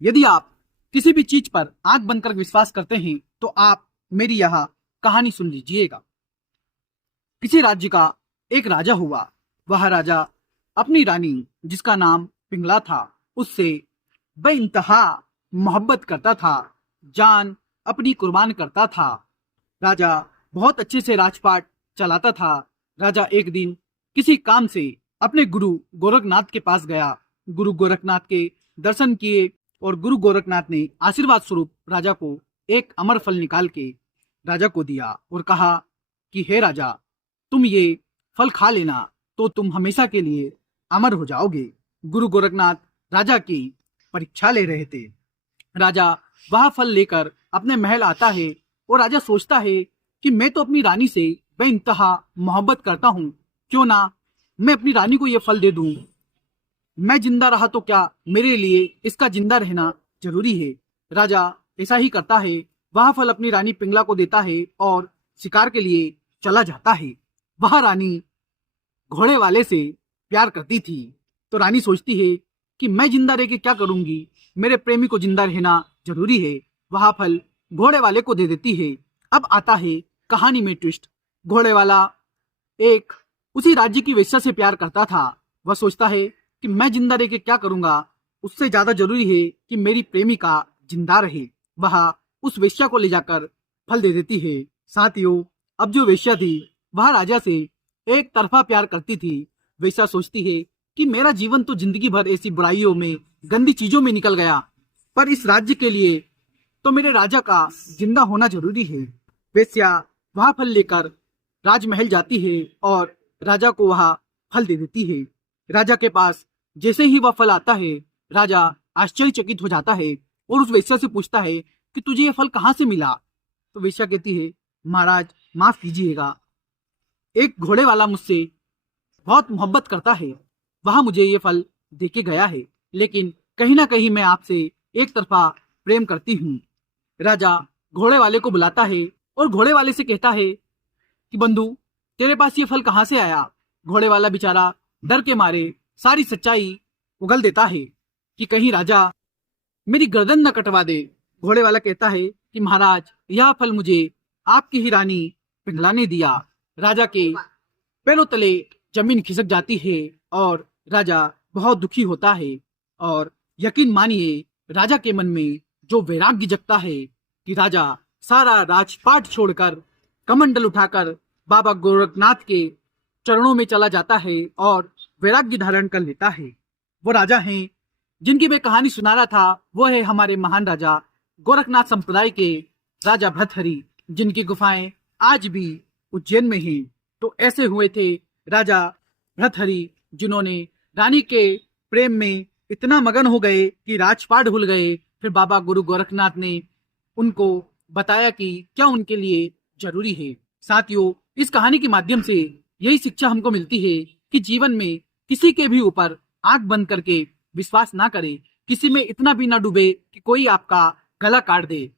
यदि आप किसी भी चीज पर आंख बंद कर विश्वास करते हैं तो आप मेरी यह कहानी सुन लीजिएगा। किसी राज्य का एक राजा हुआ। वह राजा अपनी रानी, जिसका नाम पिंगला था, उससे बेइंतहा मोहब्बत करता था, जान अपनी कुर्बान करता था। राजा बहुत अच्छे से राजपाट चलाता था। राजा एक दिन किसी काम से अपने गुरु गोरखनाथ के पास गया। गुरु गोरखनाथ के दर्शन किए और गुरु गोरखनाथ ने आशीर्वाद स्वरूप राजा को एक अमर फल निकाल के राजा को दिया और कहा कि हे राजा, तुम ये फल खा लेना तो तुम हमेशा के लिए अमर हो जाओगे। गुरु गोरखनाथ राजा की परीक्षा ले रहे थे। राजा वह फल लेकर अपने महल आता है और राजा सोचता है कि मैं तो अपनी रानी से बेइंतहा मोहब्बत करता हूँ, क्यों ना मैं अपनी रानी को यह फल दे दूं। मैं जिंदा रहा तो क्या मेरे लिए इसका जिंदा रहना जरूरी है। राजा ऐसा ही करता है। वह फल अपनी रानी पिंगला को देता है और शिकार के लिए चला जाता है। वह रानी घोड़े वाले से प्यार करती थी, तो रानी सोचती है कि मैं जिंदा रह के क्या करूंगी, मेरे प्रेमी को जिंदा रहना जरूरी है। वह फल घोड़े वाले को दे देती है। अब आता है कहानी में ट्विस्ट। घोड़े वाला एक उसी राज्य की वेश्या से प्यार करता था। वह सोचता है कि मैं जिंदा रह के क्या करूंगा, उससे ज्यादा जरूरी है कि मेरी प्रेमिका जिंदा रहे। वह उस वेश्या को ले जाकर फल दे देती है। साथियों, अब जो वेश्या थी वह राजा से एक तरफा प्यार करती थी। वेश्या सोचती है कि मेरा जीवन तो जिंदगी भर ऐसी बुराइयों में, गंदी चीजों में निकल गया, पर इस राज्य के लिए तो मेरे राजा का जिंदा होना जरूरी है। वेश्या वह फल लेकर राजमहल जाती है और राजा को वह फल दे देती है। राजा के पास जैसे ही वह फल आता है, राजा आश्चर्यचकित हो जाता है और उस वेश्या से पूछता है कि तुझे यह फल कहाँ से मिला। तो वेश्या कहती है, महाराज माफ कीजिएगा, एक घोड़े वाला मुझसे बहुत मोहब्बत करता है, वह मुझे ये फल देके गया है, लेकिन कहीं ना कहीं मैं आपसे एक तरफा प्रेम करती हूँ। राजा घोड़े वाले को बुलाता है और घोड़े वाले से कहता है कि बंधु, तेरे पास ये फल कहाँ से आया। घोड़े वाला बेचारा डर के मारे सारी सच्चाई उगल देता है कि कहीं राजा मेरी गर्दन न कटवा दे। घोड़े वाला कहता है कि महाराज, यह फल मुझे आपकी ही रानी पिंगला ने दिया। राजा के पैरों तले जमीन खिसक जाती है और राजा बहुत दुखी होता है। और यकीन मानिए, राजा के मन में जो वैराग्य जगता है कि राजा सारा राजपाट छोड़कर कमंडल उठाकर बाबा गोरखनाथ के चरणों में चला जाता है और वैराग्य धारण कर लेता है। वो राजा हैं जिनकी मैं कहानी सुना रहा था। वो है हमारे महान राजा गोरखनाथ संप्रदाय के राजा भर्तहरि, जिनकी गुफाएं आज भी उज्जैन में हैं। तो ऐसे हुए थे राजा भर्तहरि, जिन्होंने रानी के प्रेम में इतना मगन हो गए कि राजपाट भूल गए। फिर बाबा गुरु गोरखनाथ ने उनको बताया कि क्या उनके लिए जरूरी है। साथियों, इस कहानी के माध्यम से यही शिक्षा हमको मिलती है कि जीवन में किसी के भी ऊपर आंख बंद करके विश्वास ना करें, किसी में इतना भी ना डूबे कि कोई आपका गला काट दे।